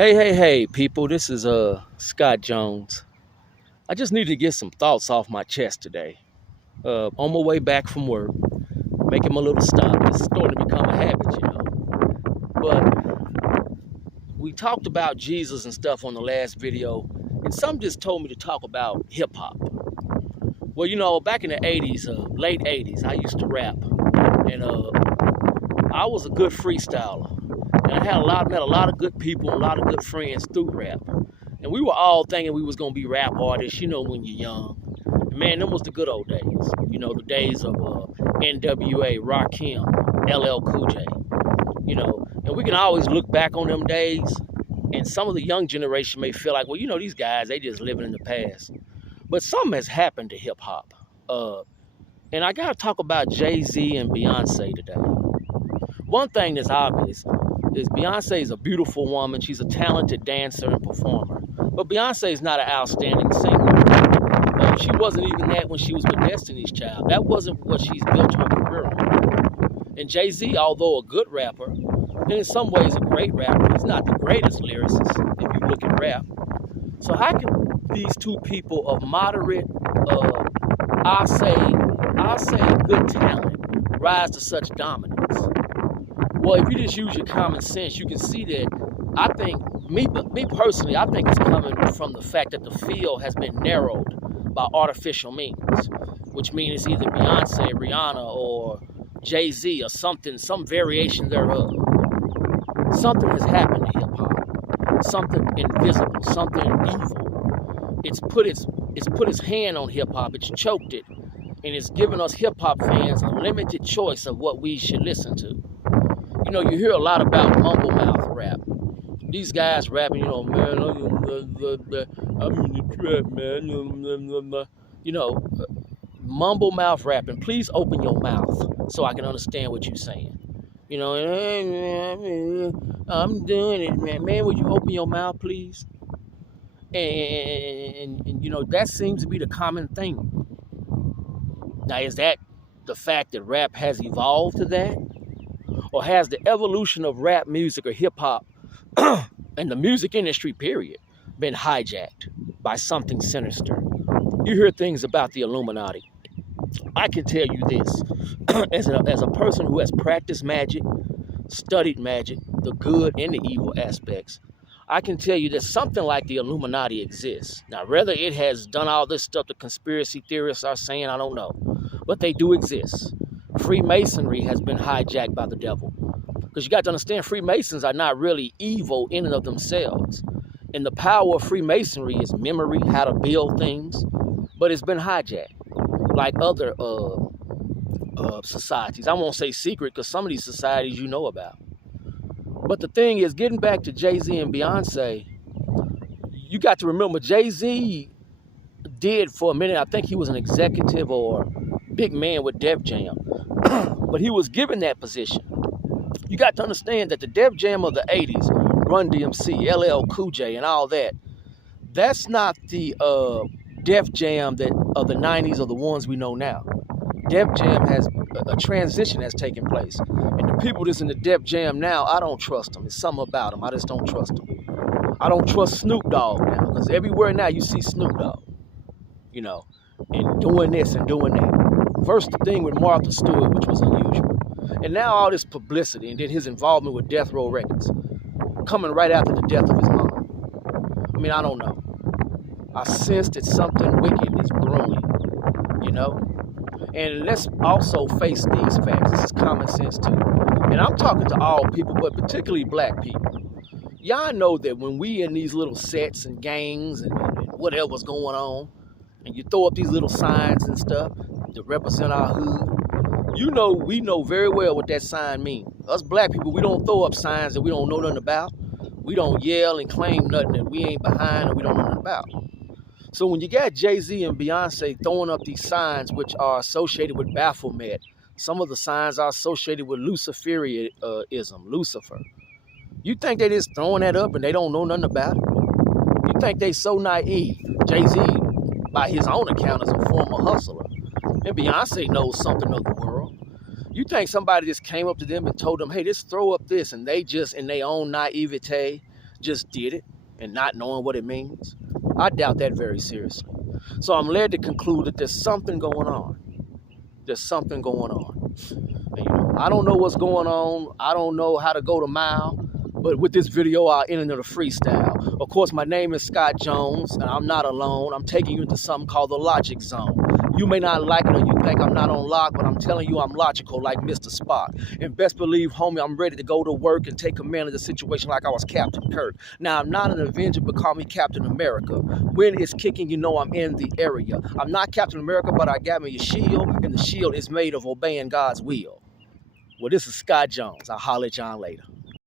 Hey, people, this is Scott Jones. I just need to get some thoughts off my chest today. On my way back from work, making my little stop. It's starting to become a habit. But we talked about Jesus and stuff on the last video, and some just told me to talk about hip hop. Well, back in the 80s, late 80s, I used to rap, and I was a good freestyler. And I met a lot of good people, a lot of good friends through rap. And we were all thinking we was gonna be rap artists, when you're young. And man, them was the good old days. The days of NWA, Rakim, LL Cool J. And we can always look back on them days. And some of the young generation may feel like, well, these guys, they just living in the past. But something has happened to hip hop. And I gotta talk about Jay-Z and Beyonce today. One thing that's obvious is Beyonce is a beautiful woman. She's a talented dancer and performer. But Beyonce is not an outstanding singer. She wasn't even that when she was with Destiny's Child. That wasn't what she's built her career on. And Jay-Z, although a good rapper, and in some ways a great rapper, he's not the greatest lyricist if you look at rap. So how can these two people of moderate, I'll say good talent, rise to such dominance? Well, if you just use your common sense, you can see that I think, me personally, I think it's coming from the fact that the field has been narrowed by artificial means, which means it's either Beyonce, Rihanna, or Jay-Z, or something, some variation thereof. Something has happened to hip-hop, something invisible, something evil. It's put its hand on hip-hop, it's choked it, and it's given us hip-hop fans a limited choice of what we should listen to. You hear a lot about mumble mouth rap. These guys rapping, man, I'm in the trap, man. Mumble mouth rapping. Please open your mouth so I can understand what you're saying. I'm doing it, man. Man, would you open your mouth, please? And that seems to be the common thing. Now, is that the fact that rap has evolved to that? Or has the evolution of rap music or hip hop and the music industry, period, been hijacked by something sinister? You hear things about the Illuminati. I can tell you this, as a person who has practiced magic, studied magic, the good and the evil aspects, I can tell you that something like the Illuminati exists. Now, whether it has done all this stuff the conspiracy theorists are saying, I don't know, but they do exist. Freemasonry has been hijacked by the devil. Because you got to understand, Freemasons are not really evil in and of themselves. And the power of Freemasonry is memory, how to build things. But it's been hijacked, like other societies. I won't say secret, because some of these societies you know about. But the thing is, getting back to Jay-Z and Beyonce, you got to remember, Jay-Z did for a minute, I think he was an executive or big man with Def Jam. But he was given that position. You got to understand that the Def Jam of the 80s, Run DMC, LL Cool J, and all that, that's not the Def Jam that of the 90s or the ones we know now. Def Jam has a transition has taken place. And the people that's in the Def Jam now, I don't trust them. There's something about them. I just don't trust them. I don't trust Snoop Dogg now, because everywhere now you see Snoop Dogg, and doing this and doing that. First, the thing with Martha Stewart, which was unusual. And now all this publicity, and then his involvement with Death Row Records, coming right after the death of his mom. I mean, I don't know. I sense that something wicked is brewing, And let's also face these facts. This is common sense, too. And I'm talking to all people, but particularly black people. Y'all know that when we in these little sets and gangs and whatever's going on, and you throw up these little signs and stuff to represent our hood, we know very well what that sign means. Us black people, we don't throw up signs that we don't know nothing about. We don't yell and claim nothing that we ain't behind and we don't know nothing about. So when you got Jay-Z and Beyonce throwing up these signs which are associated with Baphomet, some of the signs are associated with Luciferianism, Lucifer. You think they just throwing that up and they don't know nothing about it? You think they so naive? Jay-Z, by his own account, is a former hustler. And Beyonce knows something of the world. You think somebody just came up to them and told them, hey, just throw up this, and they just, in their own naivete, just did it and not knowing what it means? I doubt that very seriously. So I'm led to conclude that there's something going on. There's something going on. And, I don't know what's going on. I don't know how to go the mile. But with this video, I'll enter into the freestyle. Of course, my name is Scott Jones, and I'm not alone. I'm taking you into something called the logic zone. You may not like it or you think I'm not on lock, but I'm telling you I'm logical like Mr. Spock. And best believe, homie, I'm ready to go to work and take command of the situation like I was Captain Kirk. Now, I'm not an Avenger, but call me Captain America. When it's kicking, you know I'm in the area. I'm not Captain America, but I got me a shield, and the shield is made of obeying God's will. Well, this is Scott Jones. I'll holler at y'all later.